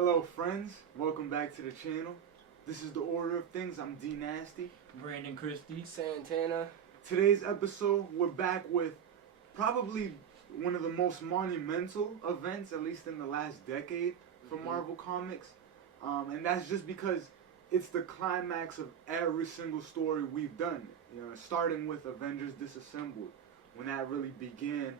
Hello friends, welcome back to the channel. This is the order of things. I'm D Nasty. Brandon Christie. Santana. Today's episode, we're back with probably one of the most monumental events, at least in the last decade, for Marvel Comics. And that's just because it's the climax of every single story we've done. You know, starting with Avengers Disassembled, when that really began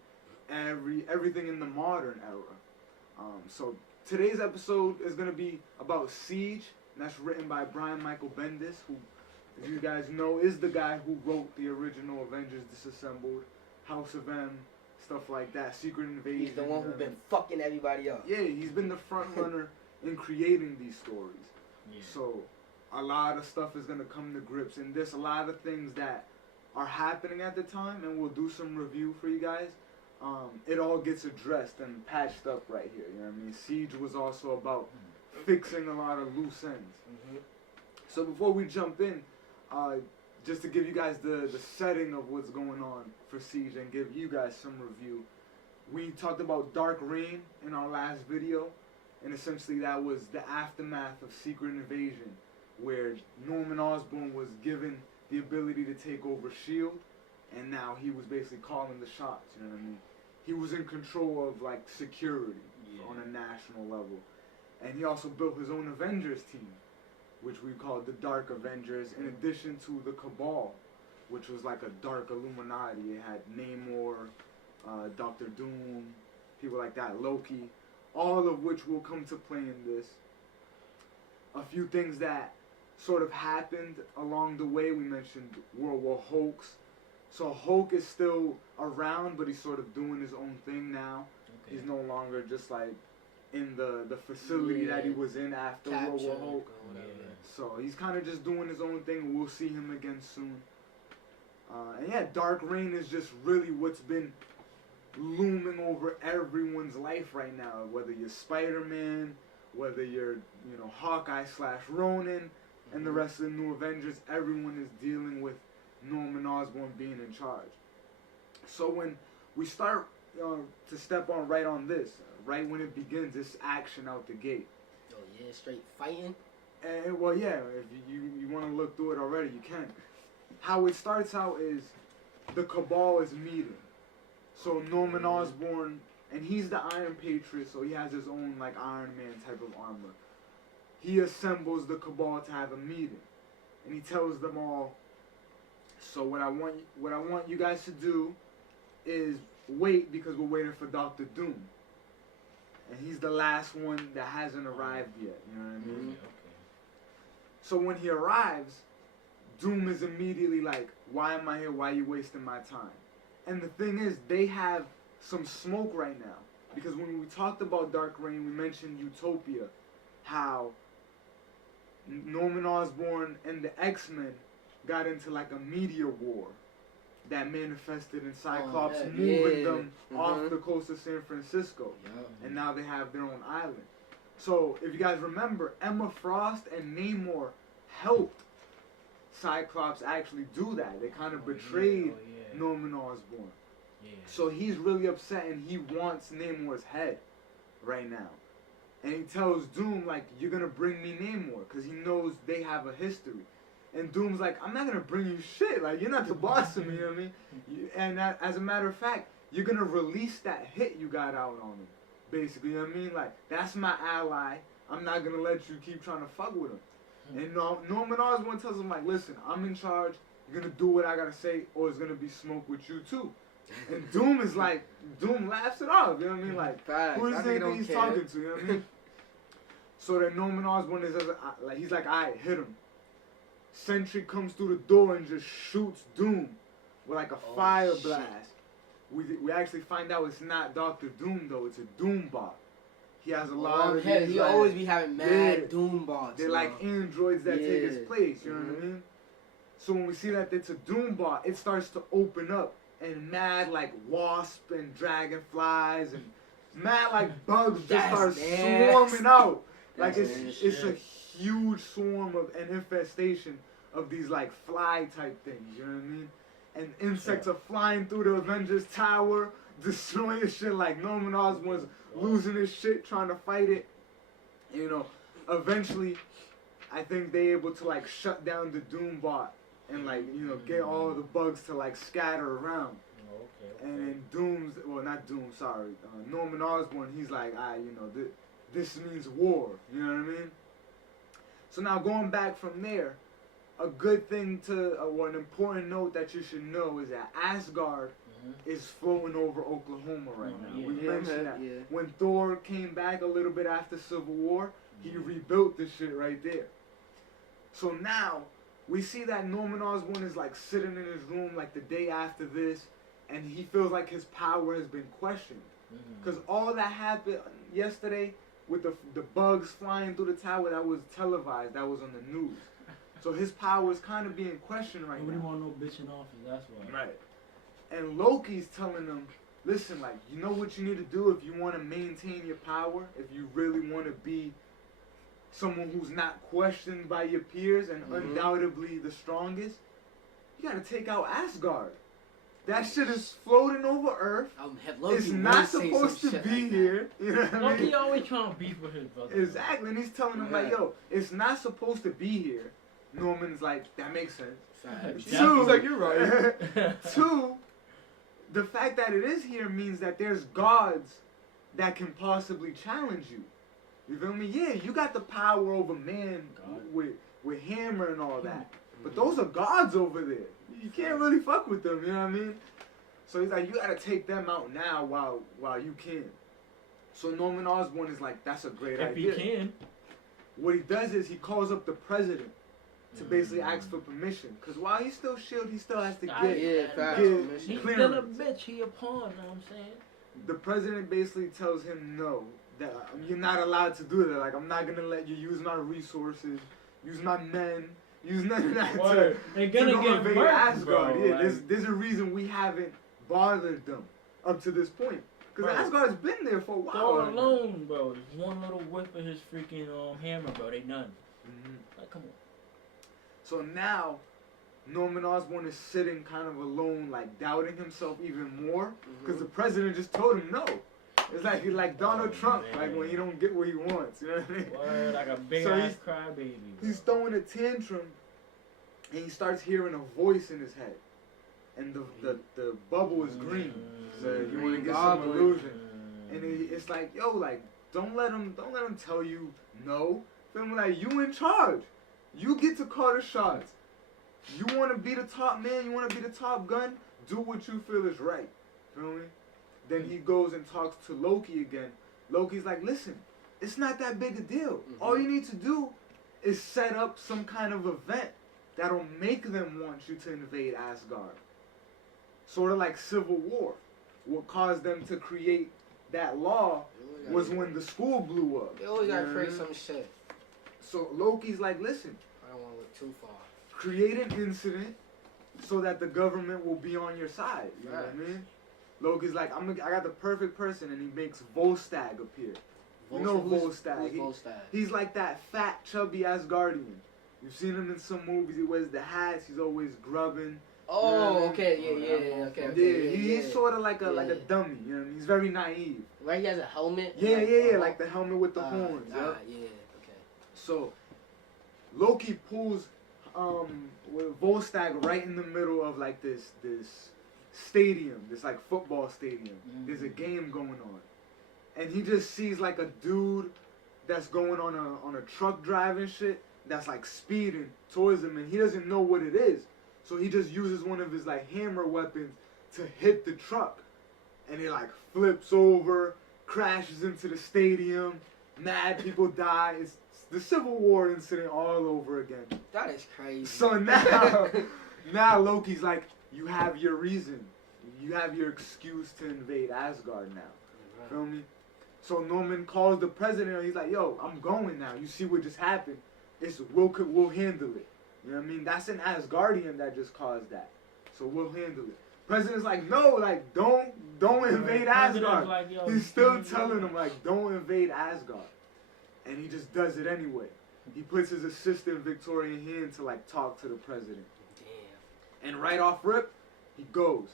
everything in the modern era. So today's episode is going to be about Siege, and that's written by Brian Michael Bendis, who, as you guys know, is the guy who wrote the original Avengers Disassembled, House of M, stuff like that, Secret Invasion. He's the one who's been fucking everybody up. Yeah, he's been the front runner in creating these stories. Yeah. So a lot of stuff is going to come to grips, and there's a lot of things that are happening at the time, and we'll do some review for you guys. It all gets addressed and patched up right here. You know what I mean? Siege was also about fixing a lot of loose ends. So before we jump in, just to give you guys the setting of what's going on for Siege and give you guys some review, we talked about Dark Reign in our last video, and essentially that was the aftermath of Secret Invasion, where Norman Osborn was given the ability to take over S.H.I.E.L.D., and now he was basically calling the shots, you know what I mean? He was in control of, like, security on a national level. And he also built his own Avengers team, which we called the Dark Avengers, in addition to the Cabal, which was like a dark Illuminati. It had Namor, Dr. Doom, people like that, Loki, all of which will come to play in this. A few things that sort of happened along the way, we mentioned World War Hulks. So Hulk is still around, but he's sort of doing his own thing now. Okay. He's no longer just like in the facility that he was in after World War Hulk. So he's kind of just doing his own thing. We'll see him again soon. And yeah, Dark Reign is just really what's been looming over everyone's life right now. Whether you're Spider-Man, whether you're, you know, Hawkeye / Ronin, and the rest of the New Avengers, everyone is dealing with Norman Osborn being in charge. So when we start to step on right on this, right when it begins, this action out the gate. Oh yeah, straight fighting? And, well, yeah, if you want to look through it already, you can. How it starts out is the Cabal is meeting. So Norman Osborn, and he's the Iron Patriot, so he has his own like Iron Man type of armor. He assembles the Cabal to have a meeting, and he tells them all, so what I want you guys to do is wait, because we're waiting for Dr. Doom. And he's the last one that hasn't arrived yet, you know what I mean? Okay. So when he arrives, Doom is immediately like, why am I here? Why are you wasting my time? And the thing is, they have some smoke right now. Because when we talked about Dark Reign, we mentioned Utopia, how Norman Osborn and the X-Men got into like a meteor war that manifested in Cyclops moving them off the coast of San Francisco. And now they have their own island. So if you guys remember, Emma Frost and Namor helped Cyclops actually do that. They kind of betrayed Norman Osborn. So he's really upset, and he wants Namor's head right now. And he tells Doom, like, you're going to bring me Namor, because he knows they have a history. And Doom's like, I'm not going to bring you shit. Like, you're not the boss of me, you know what I mean? And as a matter of fact, you're going to release that hit you got out on him, basically, you know what I mean? Like, that's my ally. I'm not going to let you keep trying to fuck with him. And Norman Osborn tells him, like, listen, I'm in charge. You're going to do what I got to say, or it's going to be smoke with you, too. And Doom is like, Doom laughs it off, you know what I mean? Like, who does he think he's talking to, you know what I mean? So then Norman Osborn is, like, he's like, alright, hit him. Sentry comes through the door and just shoots Doom with like a fire blast. We actually find out it's not Dr. Doom though, it's a Doom bot. He has a lot of these, he always be having mad Doom bots. They're like androids that take his place, you know what I mean? So when we see that it's a Doom bot, it starts to open up, and mad like wasp and dragonflies and mad like bugs just start swarming out. Like it's a huge swarm of an infestation of these like fly type things, you know what I mean? And insects are flying through the Avengers Tower, destroying shit. Like Norman Osborn's losing his shit trying to fight it. And, you know, eventually, I think they able to like shut down the Doom bot and like get all the bugs to like scatter around. Okay. And then Norman Osborn, he's like, this means war. You know what I mean? So now going back from there, a good thing or an important note that you should know is that Asgard is floating over Oklahoma right now. We mentioned that. Yeah. When Thor came back a little bit after Civil War, he rebuilt this shit right there. So now, we see that Norman Osborn is like sitting in his room like the day after this, and he feels like his power has been questioned. Because all that happened yesterday with the bugs flying through the tower, that was televised, that was on the news. So his power is kind of being questioned right now. Nobody want no bitch in office, that's why. Right. And Loki's telling him, listen, like, you know what you need to do if you want to maintain your power, if you really want to be someone who's not questioned by your peers and undoubtedly the strongest, you gotta take out Asgard. That shit is floating over Earth. It's not supposed to be here. You know what I mean? Loki always trying to beef with his brother. Exactly, and he's telling him like, yo, it's not supposed to be here. Norman's like, that makes sense. He's like, you're right. Two, the fact that it is here means that there's gods that can possibly challenge you. You feel me? Yeah, you got the power over man with hammer and all that. But those are gods over there. You can't really fuck with them, you know what I mean? So he's like, you gotta take them out now while you can. So Norman Osborn is like, that's a great idea. If he can. What he does is he calls up the president to basically ask for permission. Because while he's still S.H.I.E.L.D., he still has to get He's clearance. still a bitch, he a pawn, know what I'm saying? The president basically tells him no, that you're not allowed to do that. Like, I'm not going to let you use my resources, use my men, use none of that They're gonna go get invade murked, Asgard. bro, Yeah, like, there's a reason we haven't bothered them up to this point. Because Asgard's been there for a while. Thor alone, bro. Just one little whip of his freaking hammer, bro. They done. Like, come on. So now, Norman Osborn is sitting kind of alone, like doubting himself even more, because the president just told him no. It's like Donald Trump, like when he don't get what he wants, you know what I mean? Word, like a big ass crybaby. He's throwing a tantrum, and he starts hearing a voice in his head, and the bubble is green, so you want to get some illusion, and it's like, yo, like don't let him tell you no. Feel me? Like, you in charge. You get to call the shots. You want to be the top man, you want to be the top gun, do what you feel is right. Feel me? Then he goes and talks to Loki again. Loki's like, listen, it's not that big a deal. All you need to do is set up some kind of event that'll make them want you to invade Asgard. Sort of like Civil War. What caused them to create that law was when the school blew up. They always gotta create some shit. So Loki's like, listen, I don't want to look too far. create an incident so that the government will be on your side. You know what I mean? Loki's like, I got the perfect person, and he makes Volstagg appear. You know Volstagg. He's like that fat, chubby Asgardian. You've seen him in some movies. He wears the hats. He's always grubbing. Oh, okay, yeah. He's sort of like a dummy. You know, he's very naive. Right, he has a helmet. Yeah, like the helmet with the horns. Yeah, okay. So Loki pulls with Volstagg right in the middle of like this stadium, this like football stadium. There's a game going on, and he just sees like a dude that's going on a truck driving shit that's like speeding towards him, and he doesn't know what it is. So he just uses one of his like hammer weapons to hit the truck, and it like flips over, crashes into the stadium. Mad people die. It's the Civil War incident all over again. That is crazy. So now Loki's like, you have your reason. You have your excuse to invade Asgard now. Feel me? So Norman calls the president and he's like, yo, I'm going now. You see what just happened? We'll handle it. You know what I mean? That's an Asgardian that just caused that. So we'll handle it. President's like, no, like, don't invade Asgard. Like, he's still telling him, like, don't invade Asgard. And he just does it anyway. He puts his assistant Victorian hand to, like, talk to the president. Damn. And right off rip, he goes.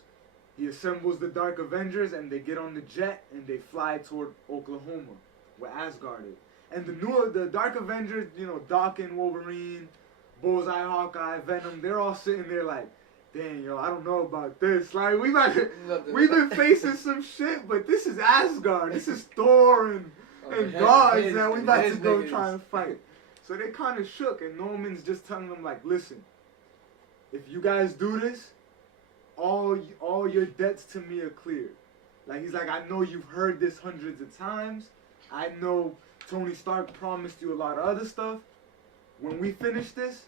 He assembles the Dark Avengers, and they get on the jet, and they fly toward Oklahoma, where Asgard is. And the Dark Avengers, you know, Doc and Wolverine, Bullseye, Hawkeye, Venom, they're all sitting there like, dang, yo, I don't know about this. Like, we've been facing some shit, but this is Asgard. This is Thor and gods that we about to go try and fight. So they kind of shook, and Norman's just telling them, like, listen, if you guys do this, all your debts to me are cleared. Like, he's like, I know you've heard this hundreds of times. I know Tony Stark promised you a lot of other stuff. When we finish this,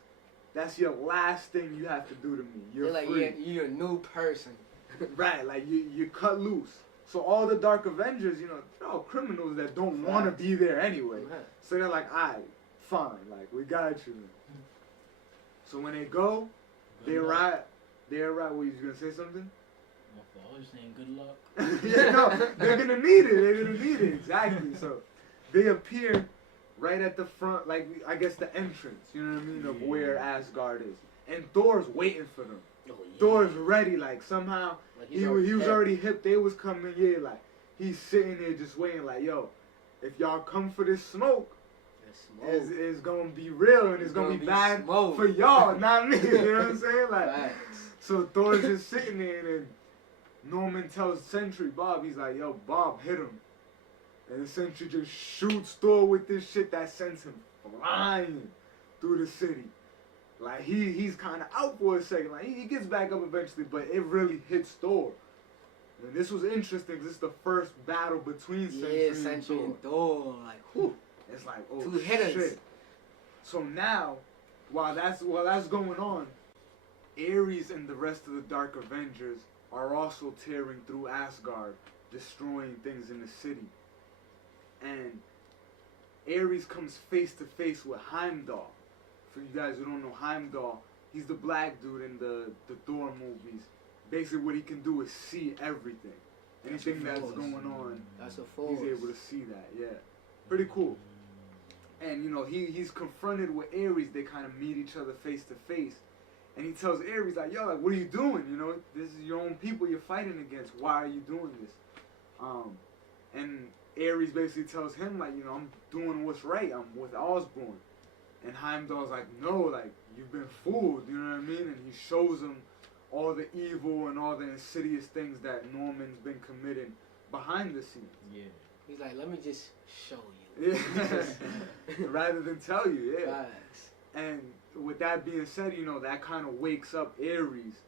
that's your last thing you have to do to me. You're like, free. you're a new person. Right, like you cut loose. So all the Dark Avengers, you know, they're all criminals that don't want to be there anyway. Right. So they're like, alright, fine, like, we got you. So when they go, they arrive. They arrive. What, you gonna say something? I was saying good luck. Yeah, no, they're gonna need it. They're gonna need it, exactly. So they appear right at the front, like, I guess the entrance, you know what I mean, of where Asgard is. And Thor's waiting for them. Oh, yeah. Thor's ready, like, somehow Like, he was already hip. They was coming, yeah, like, he's sitting there just waiting, like, yo, if y'all come for this smoke, it's gonna be real and it's gonna be bad smoke for y'all, not me. You know what I'm saying? Like, Facts. so Thor's just sitting there, and then Norman tells Sentry Bob, he's like, yo, Bob, hit him. And the Sentry just shoots Thor with this shit that sends him flying through the city. Like, he's kind of out for a second. Like, he gets back up eventually, but it really hits Thor. And this was interesting because this is the first battle between Sentry and Thor. Like, whew. It's like, oh, Two hitters. shit. So now, while that's going on, Ares and the rest of the Dark Avengers are also tearing through Asgard, destroying things in the city. And Ares comes face to face with Heimdall. For you guys who don't know Heimdall, he's the black dude in the Thor movies. Basically what he can do is see everything. Anything that's going on, that's a force. He's able to see that, yeah. Pretty cool. And, you know, he's confronted with Ares. They kind of meet each other face to face. And he tells Ares, like, yo, like, what are you doing? You know, this is your own people you're fighting against. Why are you doing this? And Ares basically tells him, like, you know, I'm doing what's right. I'm with Osborn. And Heimdall's like, no, like, you've been fooled. You know what I mean? And he shows him all the evil and all the insidious things that Norman's been committing behind the scenes. Yeah. He's like, let me just show you. Yeah. Rather than tell you, yeah. Facts. And with that being said, you know, that kind of wakes up Ares.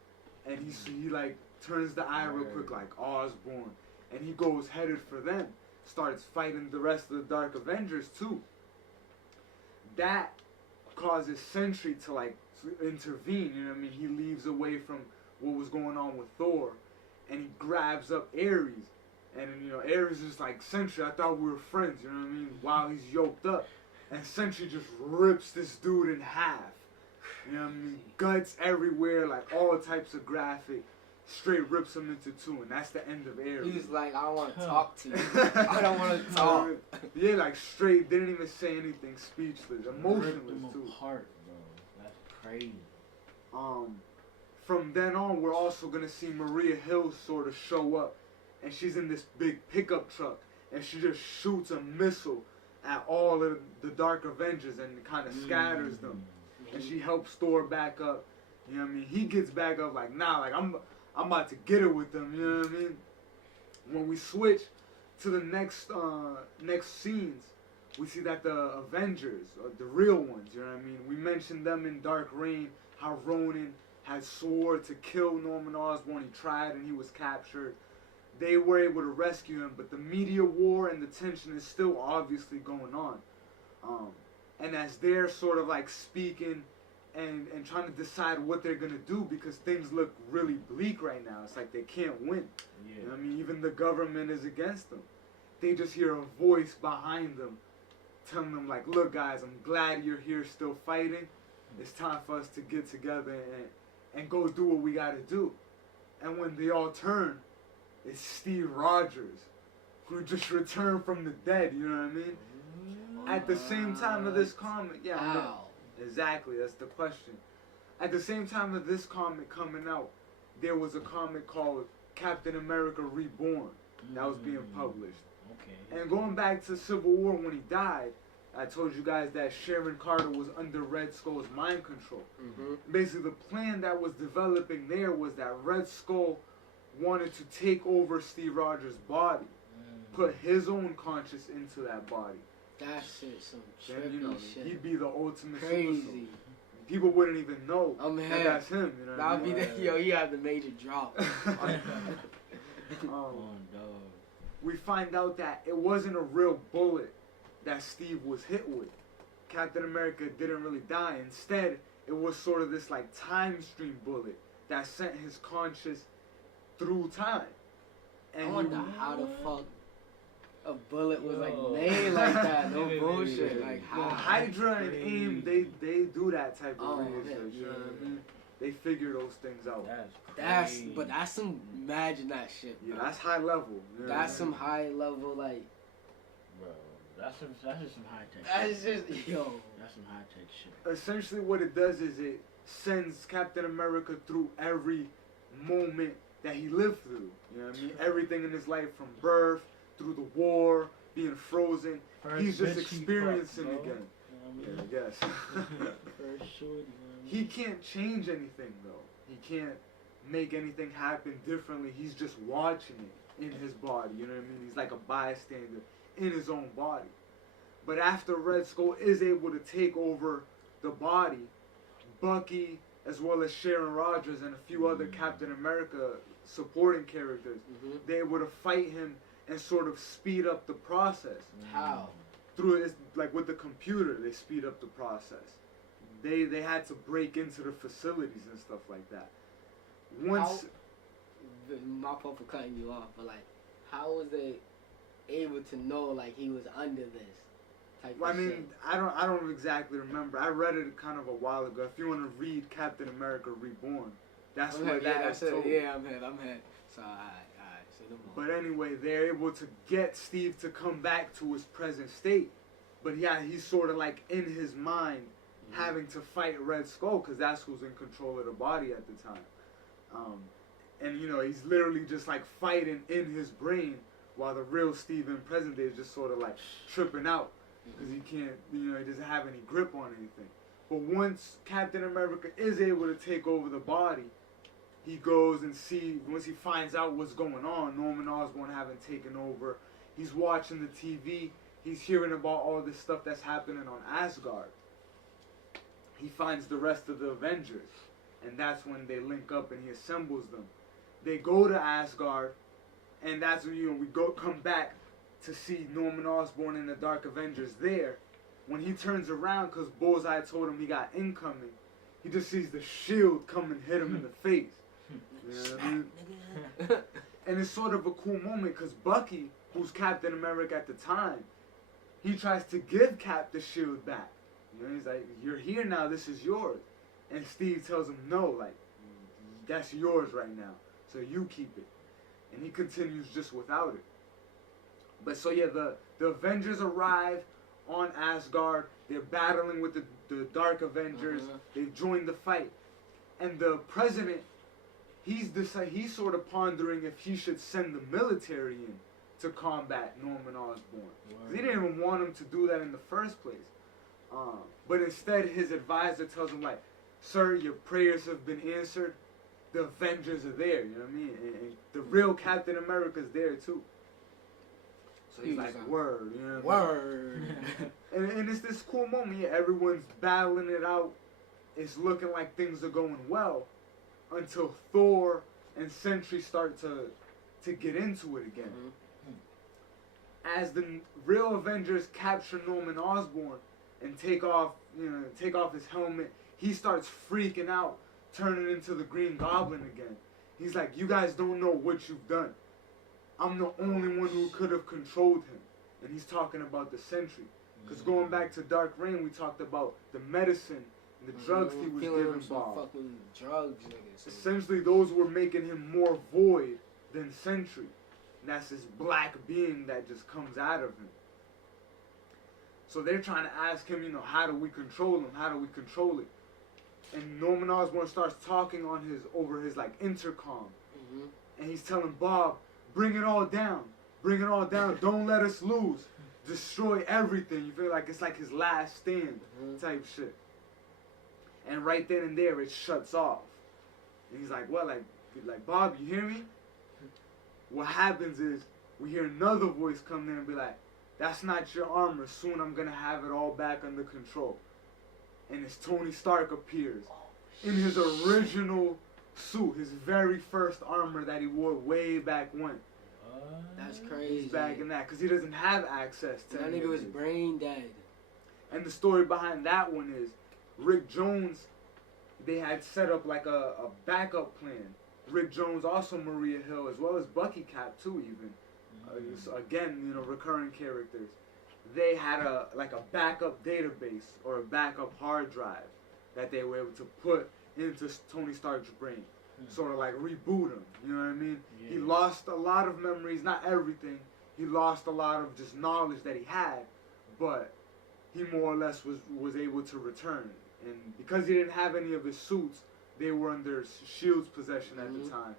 And he like, turns the eye real quick, like, Osborn. And he goes headed for them. Starts fighting the rest of the Dark Avengers, too. That causes Sentry to, like, intervene, you know what I mean? He leaves away from what was going on with Thor. And he grabs up Ares. And, you know, Ares is like, Sentry, I thought we were friends, you know what I mean? While he's yoked up. And Sentry just rips this dude in half. You know what I mean? Guts everywhere, like all types of graphic. Straight rips him into two, and that's the end of Ares. He was like, I don't want to talk to you. I don't want to talk. Yeah, like straight, didn't even say anything, speechless, emotionless too. Apart, bro. That's crazy. From then on, we're also gonna see Maria Hill sort of show up, and she's in this big pickup truck, and she just shoots a missile at all of the Dark Avengers and kind of scatters them, and she helps Thor back up. You know what I mean? He gets back up like, nah, like I'm about to get it with them. You know what I mean? When we switch to the next scenes, we see that the Avengers, the real ones, you know what I mean? We mentioned them in Dark Reign, how Ronan had swore to kill Norman Osborn. He tried and he was captured. They were able to rescue him, but the media war and the tension is still obviously going on. And as they're sort of like speaking and trying to decide what they're going to do, because things look really bleak right now. It's like they can't win. Yeah. You know what I mean? Even the government is against them. They just hear a voice behind them telling them, like, look, guys, I'm glad you're here still fighting. It's time for us to get together and go do what we got to do. And when they all turn, it's Steve Rogers, who just returned from the dead, you know what I mean? At the same time of this comic, exactly, that's the question. At the same time of this comic coming out, there was a comic called Captain America Reborn that was being published. Okay. And going back to Civil War when he died, I told you guys that Sharon Carter was under Red Skull's mind control. Basically, the plan that was developing there was that Red Skull wanted to take over Steve Rogers' body, put his own conscious into that body. That shit, some trippy Then, you know, shit. he'd be the ultimate Crazy. superstar. People wouldn't even know that that's him. You know what I That'd mean? be the, yo, he had the major drop. Dog. We find out that it wasn't a real bullet that Steve was hit with. Captain America didn't really die. Instead, it was sort of this like time stream bullet that sent his conscious through time. I And wonder he- how the fuck a bullet was like Yo. made like that. No Wait, bullshit. Like Well, how? Hydra and AIM, they do that type of Oh, research. You know what yeah. I mean? They figure those things out. That's crazy. but that's some imagine that shit. Yeah, Bro. that's high level. You know That's what I some mean? high level like. Bro, that's just some high tech. That's just yo. That's some high tech shit. Essentially what it does is it sends Captain America through every moment that he lived through. You know what I mean? Everything in his life, from birth through the war, being frozen. First He's just bitch he experiencing fucked, bro. again. You know Yeah, what I guess. I mean? First shorty, you know what I mean? He can't change anything though. He can't make anything happen differently. He's just watching it in his body. You know what I mean? He's like a bystander in his own body. But after Red Skull is able to take over the body, Bucky, as well as Sharon Rogers and a few other Captain America supporting characters, they're able to fight him and sort of speed up the process. How? Through it, like with the computer, they speed up the process. They had to break into the facilities and stuff like that. Once My fault for cutting you off, but like, how was they able to know like he was under this type I of mean, shit? I don't exactly remember. I read it kind of a while ago. If you want to read Captain America Reborn, that's I'm where head, that yeah, is that's it. told. Yeah, I'm head. So alright, say no more. But anyway, they're able to get Steve to come back to his present state. But yeah, he's sort of like in his mind having to fight Red Skull because that's who's in control of the body at the time. And you know, he's literally just like fighting in his brain while the real Steve in present day is just sort of like tripping out because he can't, you know, he doesn't have any grip on anything. But once Captain America is able to take over the body, he goes and once he finds out what's going on, Norman Osborn having taken over, he's watching the TV, he's hearing about all this stuff that's happening on Asgard. He finds the rest of the Avengers, and that's when they link up and he assembles them. They go to Asgard, and that's when, you know, we come back to see Norman Osborn and the Dark Avengers there. When he turns around, because Bullseye told him he got incoming, he just sees the shield come and hit him in the face. You know what I mean? And it's sort of a cool moment because Bucky, who's Captain America at the time, he tries to give Cap the shield back. You know, he's like, "You're here now, this is yours." And Steve tells him, "No, like, that's yours right now, so you keep it." And he continues just without it. But so yeah, the Avengers arrive on Asgard. They're battling with the Dark Avengers. They've joined the fight. And the president, he's sort of pondering if he should send the military in to combat Norman Osborn. 'Cause he didn't even want him to do that in the first place. But instead, his advisor tells him, like, "Sir, your prayers have been answered. The Avengers are there," you know what I mean? And the real Captain America's there, too. So he's like, "Word," you know what I mean? Word. And it's this cool moment. Yeah, everyone's battling it out. It's looking like things are going well until Thor and Sentry start to get into it again. As the real Avengers capture Norman Osborn and take off his helmet, he starts freaking out, turning into the Green Goblin again. He's like, "You guys don't know what you've done. I'm the only one who could have controlled him." And he's talking about the Sentry. Because going back to Dark Reign, we talked about the medicine and the drugs he was giving Bob. Fucking drugs, nigga. Essentially, those were making him more void than Sentry. And that's this black being that just comes out of him. So they're trying to ask him, you know, how do we control him? How do we control it? And Norman Osborn starts talking over his like intercom. And he's telling Bob, "Bring it all down. Bring it all down. Don't let us lose. destroy everything. You feel like it's like his last stand type shit. And right then and there, it shuts off. And he's like, what, like Bob, you hear me? What happens is, we hear another voice come in and be like, that's not your armor. Soon I'm going to have it all back under control. And as Tony Stark appears in his original suit, his very first armor that he wore way back when. That's crazy. He's back in that because he doesn't have access to that nigga was brain dead. And the story behind that one is Rick Jones, they had set up like a backup plan. Rick Jones, also Maria Hill, as well as Bucky Cap too, even. So again, you know, recurring characters. They had a backup database or a backup hard drive that they were able to put into Tony Stark's brain, sort of like reboot him. You know what I mean? Yeah. He lost a lot of memories, not everything. He lost a lot of just knowledge that he had, but he more or less was able to return. And because he didn't have any of his suits, they were under S.H.I.E.L.D.'s possession at the time.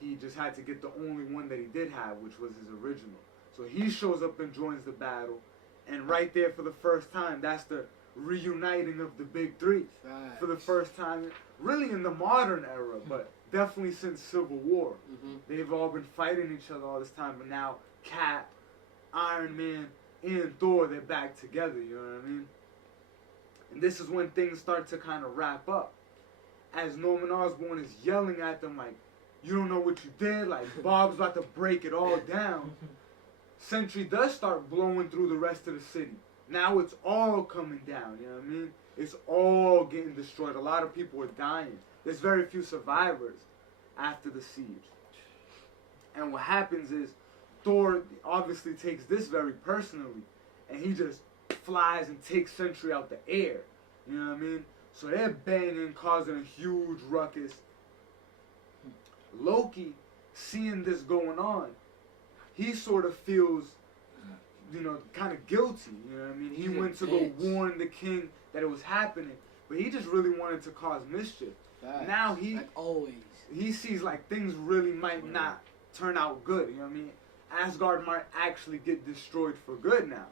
He just had to get the only one that he did have, which was his original. So he shows up and joins the battle, and right there for the first time, that's the reuniting of the big three. For the first time, really in the modern era, but definitely since Civil War. They've all been fighting each other all this time, but now Cap, Iron Man, and Thor, they're back together, you know what I mean? And this is when things start to kind of wrap up. As Norman Osborn is yelling at them like, you don't know what you did, like Bob's about to break it all down. Sentry does start blowing through the rest of the city. Now it's all coming down, you know what I mean? It's all getting destroyed. A lot of people are dying. There's very few survivors after the siege. And what happens is, Thor obviously takes this very personally, and he just flies and takes Sentry out the air. You know what I mean? So they're banging, causing a huge ruckus. Loki, seeing this going on, he sort of feels, you know, kind of guilty. You know what I mean? He went to go warn the king that it was happening, but he just really wanted to cause mischief. Now he, like always, he sees like things really might not turn out good. You know what I mean? Asgard might actually get destroyed for good now.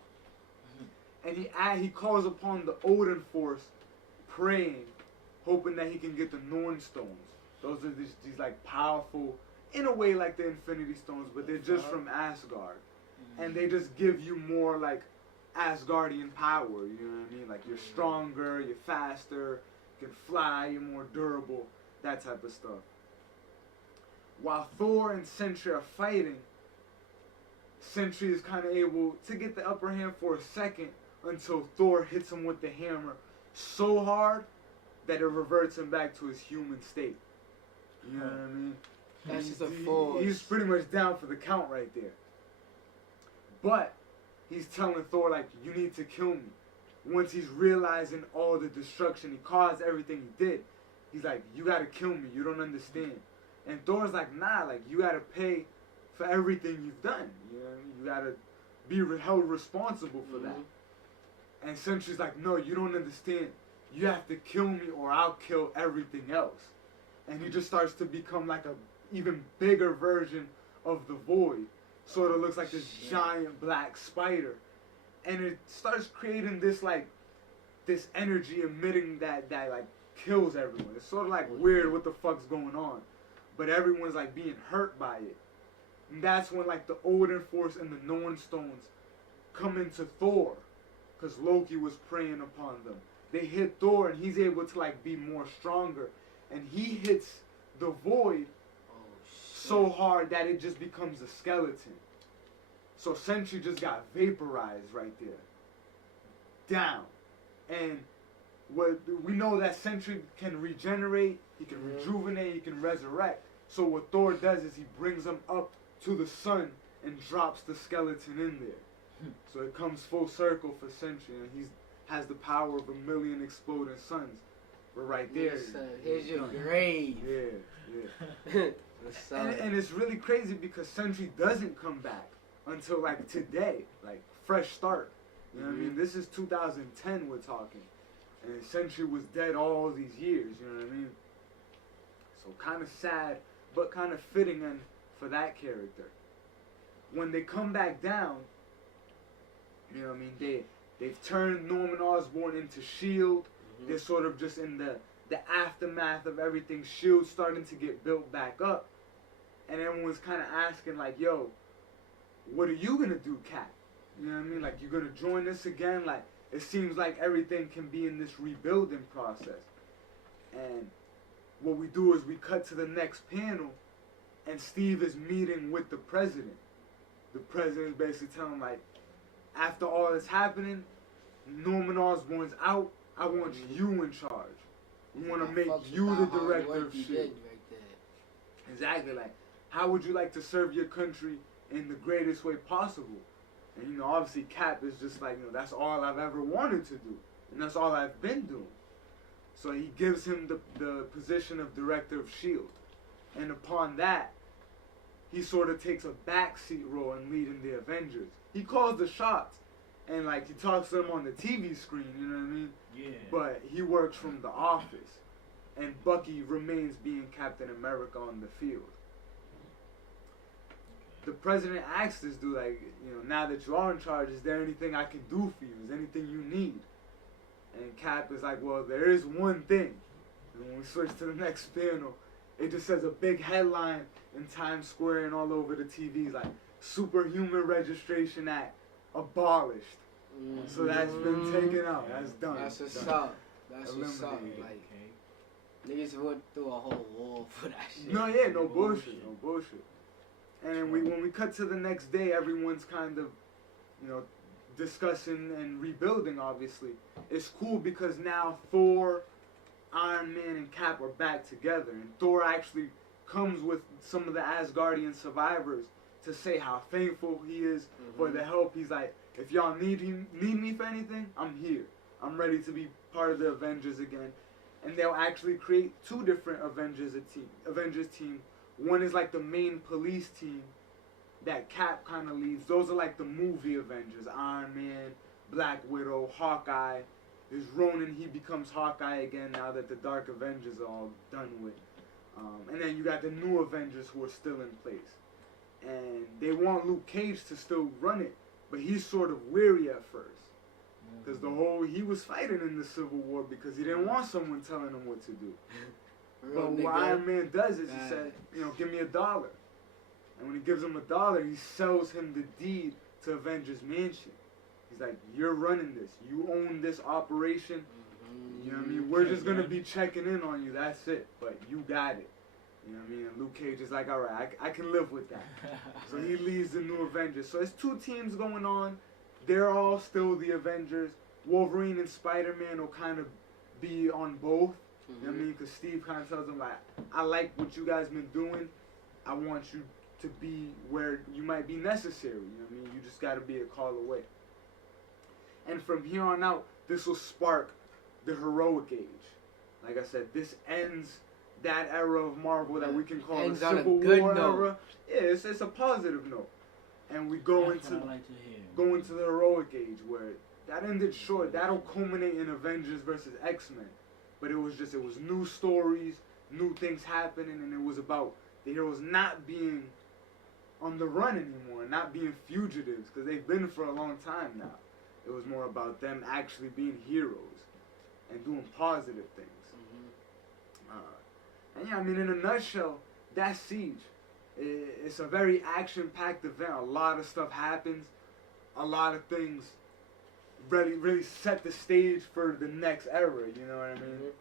And he calls upon the Odin force, praying, hoping that he can get the Norn stones. Those are these like powerful, in a way like the Infinity Stones, but they're just from Asgard. And they just give you more like Asgardian power, you know what I mean? Like you're stronger, you're faster, you can fly, you're more durable, that type of stuff. While Thor and Sentry are fighting, Sentry is kind of able to get the upper hand for a second until Thor hits him with the hammer so hard that it reverts him back to his human state. You know what I mean? That's just a force. He's pretty much down for the count right there. But he's telling Thor, like, you need to kill me. Once he's realizing all the destruction he caused, everything he did, he's like, you gotta kill me, you don't understand. And Thor's like, nah, like, you gotta pay for everything you've done. You know what I mean? You gotta be held responsible for that. And Sentry's like, no, you don't understand. You have to kill me or I'll kill everything else. And he just starts to become like a even bigger version of the Void. Sort of looks like this giant black spider. And it starts creating this like, this energy emitting that like kills everyone. It's sort of like weird what the fuck's going on. But everyone's like being hurt by it. And that's when like the Odin force and the Norn stones come into Thor. Because Loki was preying upon them. They hit Thor and he's able to like be more stronger. And he hits the Void so hard that it just becomes a skeleton. So Sentry just got vaporized right there. Down. And what we know that Sentry can regenerate, he can rejuvenate, he can resurrect. So what Thor does is he brings him up to the sun and drops the skeleton in there. So it comes full circle for Sentry, and he has the power of 1,000,000 exploding suns. But right there, here's your grave. Yeah. And it's really crazy because Sentry doesn't come back until like today, like fresh start. You know what I mean? This is 2010 we're talking. And Sentry was dead all these years, you know what I mean? So kind of sad, but kind of fitting in for that character. When they come back down, You know what I mean? They've turned Norman Osborn into Shield. Mm-hmm. They're sort of just in the aftermath of everything. Shield's starting to get built back up, and everyone's kind of asking like, "Yo, what are you gonna do, Cap? You know what I mean? Like, you gonna join us again? Like, it seems like everything can be in this rebuilding process." And what we do is we cut to the next panel, and Steve is meeting with the president. The president is basically telling him, like, after all that's happening, Norman Osborn's out. I want you in charge. We want to make you the director of S.H.I.E.L.D. Exactly. Like, how would you like to serve your country in the greatest way possible? And, you know, obviously Cap is just like, you know, that's all I've ever wanted to do. And that's all I've been doing. So he gives him the position of director of S.H.I.E.L.D. And upon that, he sort of takes a backseat role in leading the Avengers. He calls the shots. And, like, he talks to them on the TV screen, you know what I mean? Yeah. But he works from the office. And Bucky remains being Captain America on the field. The president asks this dude, like, you know, now that you are in charge, is there anything I can do for you? Is there anything you need? And Cap is like, well, there is one thing. And when we switch to the next panel, it just says a big headline in Times Square and all over the TVs, like, Superhuman Registration Act abolished. Mm-hmm. So that's been taken out. That's done. That's what's done. up. That's what's up. Eliminated. Like, niggas went through a whole war for that shit. No, yeah, no bullshit. No bullshit. And then when we cut to the next day, everyone's kind of, you know, discussing and rebuilding, obviously. It's cool because now Thor, Iron Man, and Cap are back together. And Thor actually comes with some of the Asgardian survivors to say how thankful he is for the help. He's like, if y'all need me for anything, I'm here. I'm ready to be part of the Avengers again. And they'll actually create two different Avengers team. One is like the main police team that Cap kind of leads. Those are like the movie Avengers. Iron Man, Black Widow, Hawkeye. There's Ronan, he becomes Hawkeye again now that the Dark Avengers are all done with. And then you got the new Avengers who are still in place. And they want Luke Cage to still run it, but he's sort of weary at first. Because he was fighting in the Civil War because he didn't want someone telling him what to do. But what Iron Man does is he said, you know, give me $1. And when he gives him $1, he sells him the deed to Avengers Mansion. He's like, you're running this. You own this operation. You know what I mean? We're just going to be checking in on you. That's it. But you got it. You know what I mean? And Luke Cage is like, all right, I can live with that. So he leads the new Avengers. So it's two teams going on. They're all still the Avengers. Wolverine and Spider-Man will kind of be on both. You know what I mean? Because Steve kind of tells them, like, I like what you guys been doing. I want you to be where you might be necessary. You know what I mean? You just got to be a call away. And from here on out, this will spark the heroic age. Like I said, this ends that era of Marvel that we can call the Civil War era. Yeah, it's a positive note. And we go into the heroic age where that ended short. That'll culminate in Avengers versus X-Men. But it was new stories, new things happening, and it was about the heroes not being on the run anymore, not being fugitives, because they've been for a long time now. It was more about them actually being heroes and doing positive things. And yeah, I mean, in a nutshell, that's Siege. It's a very action-packed event. A lot of stuff happens. A lot of things really set the stage for the next era, you know what I mean?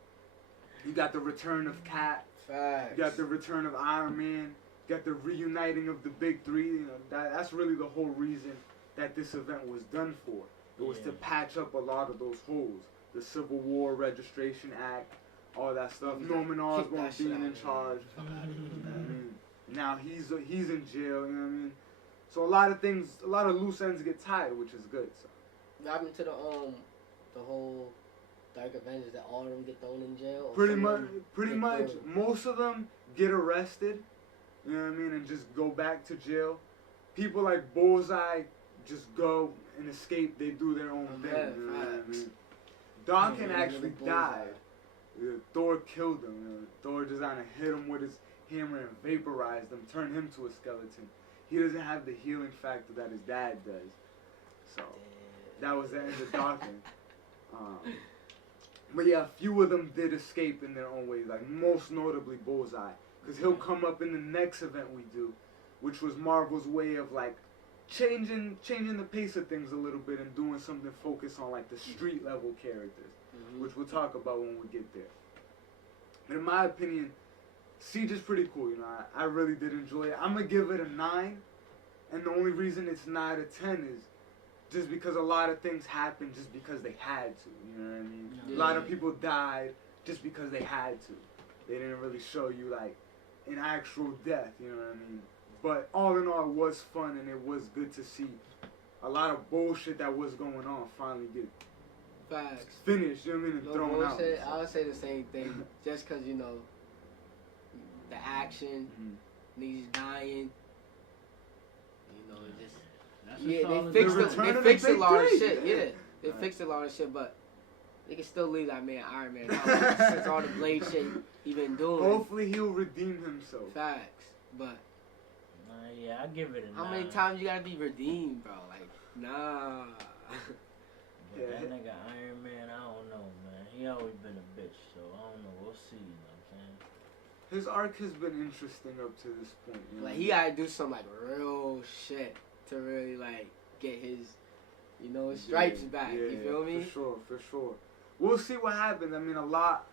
You got the return of Cap. Facts. You got the return of Iron Man. You got the reuniting of the big three. You know, that's really the whole reason that this event was done for. It was to patch up a lot of those holes. The Civil War Registration Act, all that stuff. Norman Osborn being in charge. I mean, now he's in jail, you know what I mean? So a lot of things, a lot of loose ends get tied, which is good. So. What happened to the whole Dark Avengers, that all of them get thrown in jail? Pretty much, most of them get arrested, you know what I mean, and just go back to jail. People like Bullseye just go and escape. They do their own thing. You know what I mean? Daken actually died. Thor killed him. You know? Thor just kind of hit him with his hammer and vaporized him, turned him to a skeleton. He doesn't have the healing factor that his dad does. So That was the end of Darkin. But yeah, a few of them did escape in their own ways, like most notably Bullseye, because he'll come up in the next event we do, which was Marvel's way of like changing the pace of things a little bit and doing something focused on like the street level characters, which we'll talk about when we get there. But in my opinion, Siege is pretty cool. You know, I really did enjoy it. I'm gonna give it a 9, and the only reason it's not a 10 is just because a lot of things happened just because they had to. You know what I mean? Yeah. A lot of people died just because they had to. They didn't really show you like an actual death. You know what I mean? But all in all, it was fun and it was good to see a lot of bullshit that was going on finally get Facts. finished. You know what I mean? And No thrown bullshit. out. I would say the same thing. Just because, you know, the action, niggas dying, you know, it just. That's Yeah, just all they it fixed, is. return they of fixed the a big lot of three. shit. Yeah, they Right. fixed a lot of shit, but they can still leave that man Iron Man out since all the blade shit he been doing. Hopefully he'll redeem himself. Facts, but Yeah, I give it a 9. how many times you gotta be redeemed, bro? Like, nah. But Yeah. that nigga Iron Man, I don't know, man. He always been a bitch, so I don't know. We'll see, you know what I'm saying? His arc has been interesting up to this point. You know? Like, he gotta do some like real shit to really like get his, you know, his stripes back. You feel me? For sure. We'll see what happens. I mean, a lot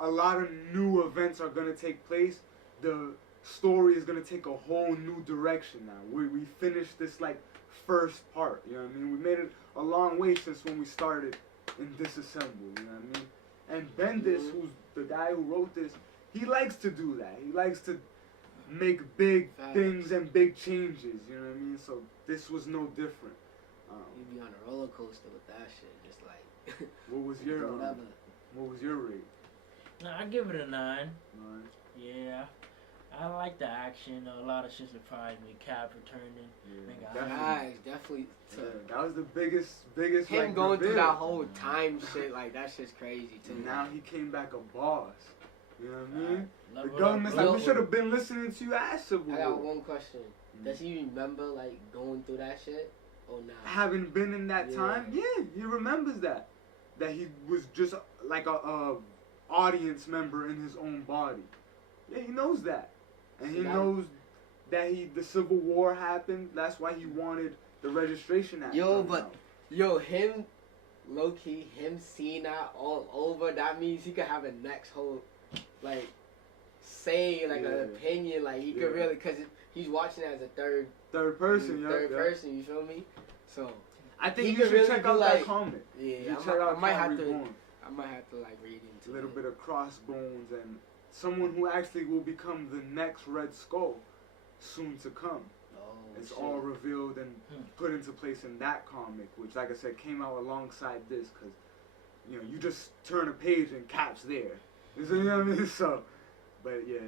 of new events are gonna take place. The story is gonna take a whole new direction now. We finished this like first part. You know what I mean? We made it a long way since when we started in Disassemble. You know what I mean? And Bendis, who's the guy who wrote this, he likes to do that. He likes to make big things and big changes. You know what I mean? So this was no different. You be on a roller coaster with that shit, just like. What was your whatever. What was your rate? No, I give it a 9. 9. Yeah. I like the action. A lot of shit surprised me. Cap returning. Yeah, Nigga, Guys, definitely. Yeah, that was the biggest Him like, going through reveal. that whole time shit, like that shit's crazy too. And now he came back a boss. You know what I mean? The Level government's up, like, bro. we should have been listening to you at Civil I got War. one question. Does he remember like going through that shit or not? Having been in that Yeah. time, yeah, he remembers that. That he was just like a audience member in his own body. Yeah, he knows that. And he See, that- knows that the Civil War happened. That's why he wanted the Registration Act. Yo, done but- now. Yo, him, low key, him seeing that all over, that means he could have a next whole, like, say, like, Yeah. an opinion, like, he could Yeah. really, because he's watching it as a third Third person, you feel me? So, I think he you could should really check be out that like- comic. yeah, You I, check might, out I might Kyle have to, Reborn. I might have to, like, read A into little it. bit of Crossbones and someone who actually will become the next Red Skull soon to come. Oh, It's shit. all revealed and put into place in that comic, which, like I said, came out alongside this because, you know, you just turn a page and Cap's there. You see what I mean? So, but yeah.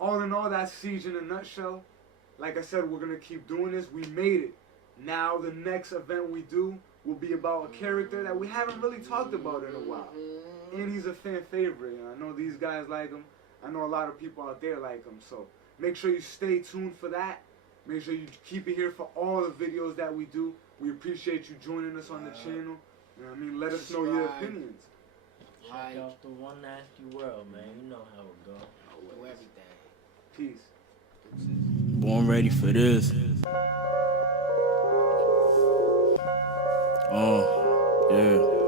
All in all, that's Siege in a nutshell. Like I said, we're going to keep doing this. We made it. Now the next event we do will be about a character that we haven't really talked about in a while. And he's a fan favorite. I know these guys like him. I know a lot of people out there like him. So make sure you stay tuned for that. Make sure you keep it here for all the videos that we do. We appreciate you joining us on the channel. You know what I mean? Let us know your Subscribe. opinions. Check out the One Nasty World, man. You know how it go. Do everything. Peace. Born ready for this. Yeah.